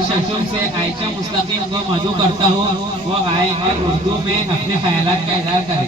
शशुम से आयशा मुस्तकीम को मधु करता हूँ, वो आए और उर्दू में अपने ख्यालात का इजहार करे।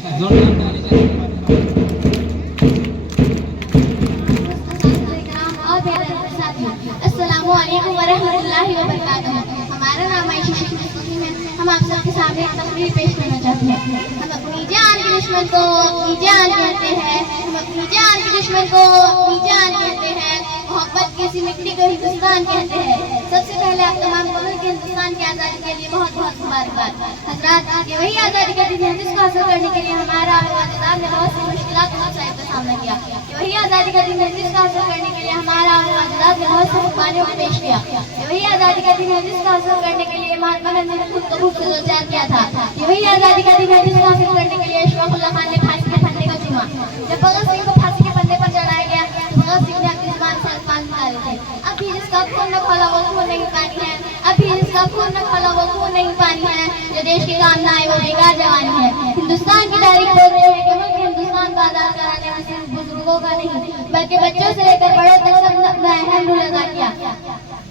अस्सलामु अलैकुम व रहमतुल्लाहि व बरकातहू। हमारा नाम आयशा मुस्तकीम है। हम आप सबके सामने एक तकरीर पेश करना चाहते हैं। हम अपनी जान के दुश्मन को अपनी जान कहते हैं। हम अपनी जान के दुश्मन को अपनी जान कहते हैं। मोहब्बत की इसी मिट्टी को हिंदुस्तान कहते हैं। सबसे पहले आप तमाम को मिलकर हिंदुस्तान की आज़ादी के लिए बहुत बहुत मुबारकबाद। हजरात, ये वही आज़ादी का दिन है जिसको हासिल करने के लिए हमारा अल्लाह ने बहुत सी मुश्किलात और मसाइल का सामना किया। ये वही आज़ादी का दिन है जिसको हासिल करने के लिए हमारा अल्लाह ने बहुत से मुकाबलों को पेश किया। ये वही आज़ादी का दिन है जिसको हासिल करने के लिए महात्मा गांधी ने खुद को खूब तैयार किया था। ये वही आज़ादी का दिन है जिसको हासिल करने के लिए अशफाकुल्लाह खान ने फांसी के फंदे को चुना। जब भगत सिंह को फांसी के फंदे पर चढ़ाया गया तो भगत सिंह ने अपनी जुबान से अल्फाज निकाले थे, अभी जिसका खून न खोला वो खून नहीं पानी है, अभी जिसका खून न खोला वो खून नहीं पानी है, जो देश के काम ना आए वो बेकार जवानी है। हिंदुस्तान की तारीख बोल रही है कि मुल्क हिंदुस्तान को आजाद कराने में सिर्फ बुजुर्गों का नहीं बल्कि बच्चों से लेकर बड़ों तक सब ने अपना अहम रोल अदा किया।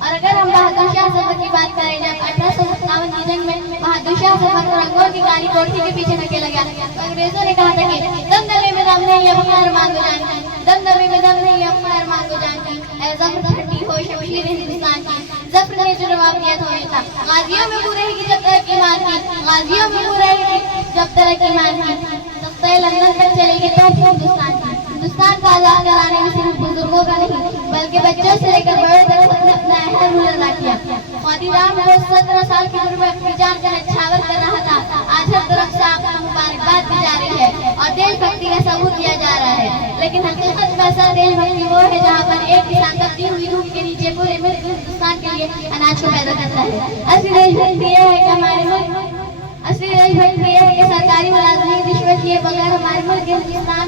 और अगर हम बहादुर शाह जफर की बात करें, जब 1857 की जंग में बहादुर शाह जफर को रंगों की काली कोठी के पीछे धकेला गया तो अंग्रेजों ने कहा था कि दम दमे में दम नहीं, अब खैर मांगो जान की, दम दमे में दम नहीं, अब खैर मांगो जान की, ऐ जफ्र ठंडी हो शमशीर हिंदुस्तान की। जफ्र ने जो जवाब दिया था था, गाजियों में वो रहेगी जब तक की मान की, गाजियों में वो रहेगी जब तक की मान की, तख्ते लंदन तक चलेगी तो हिंदुस्तान की। हिंदुस्तान को आजाद कराने में सिर्फ बुजुर्गों का नहीं बल्कि बच्चों से लेकर बड़े तक सबने अपना अहम रोल अदा किया। मोतीराम को 17 साल की उम्र में अपनी जान का न्यौछावर कर रहा था, आज हर तरफ से आपको मुबारकबाद दी जा रही है और देशभक्ति का सबूत दिया जा रहा है। लेकिन हकीकत में ऐसा देशभक्ति वो है जहाँ पर एक किसान तपती हुई धूप के नीचे पूरे मुल्क हिंदुस्तान के लिए अनाज को पैदा करता है। असली देशभक्ति यह है कि हमारे मुल्क असली देशभक्ति यह है कि सरकारी मुलाजमी रिश्वत लिए बगैर हमारे मुल्क हिंदुस्तान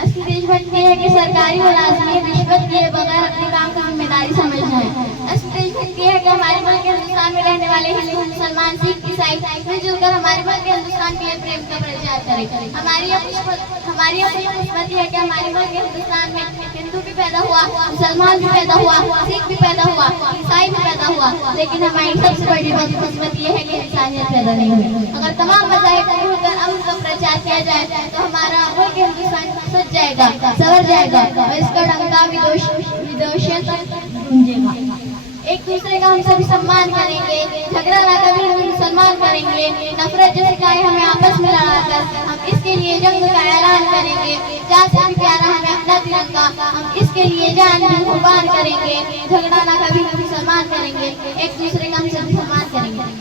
असली देशभक्ति है कि सरकारी मुलाजमी रिश्वत किए बगैर अपने काम की जिम्मेदारी समझ जाए। असली देशभक्ति है कि हमारे मुल्क हिंदुस्तान में रहने वाले हिंदू मुसलमान सिख ईसाई मिलजुल कर हमारे मुल्क हिंदुस्तान के लिए प्रेम का प्रचार करें। हमारी खुशकिस्मती है कि हमारे मुल्क हिंदुस्तान में हिंदू भी पैदा हुआ, मुसलमान भी पैदा हुआ, सिख भी पैदा हुआ, ईसाई भी पैदा हुआ, लेकिन हमारी सबसे बड़ी बदकिस्मती यह है कि इंसानियत पैदा नहीं हुई। अगर तमाम मज़ाहिब मिलकर अमन का प्रचार किया जाए तो हमारा मुल्क हिंदुस्तान जाएगा, सवर जाएगा और इसका डंका विदोषियत गूंजेगा। एक दूसरे का हम सभी सम्मान करेंगे, झगड़ा ना कभी हम मुसलमान करेंगे, नफरत जो सिखाए हमें आपस में लड़ाकर हम इसके लिए जंग का ऐलान करेंगे। जान से भी प्यारा हमें अपना तिरंगा, हम इसके लिए जान भी कुर्बान करेंगे। झगड़ा ना कभी हम मुसलमान करेंगे, एक दूसरे का हम सभी सम्मान करेंगे।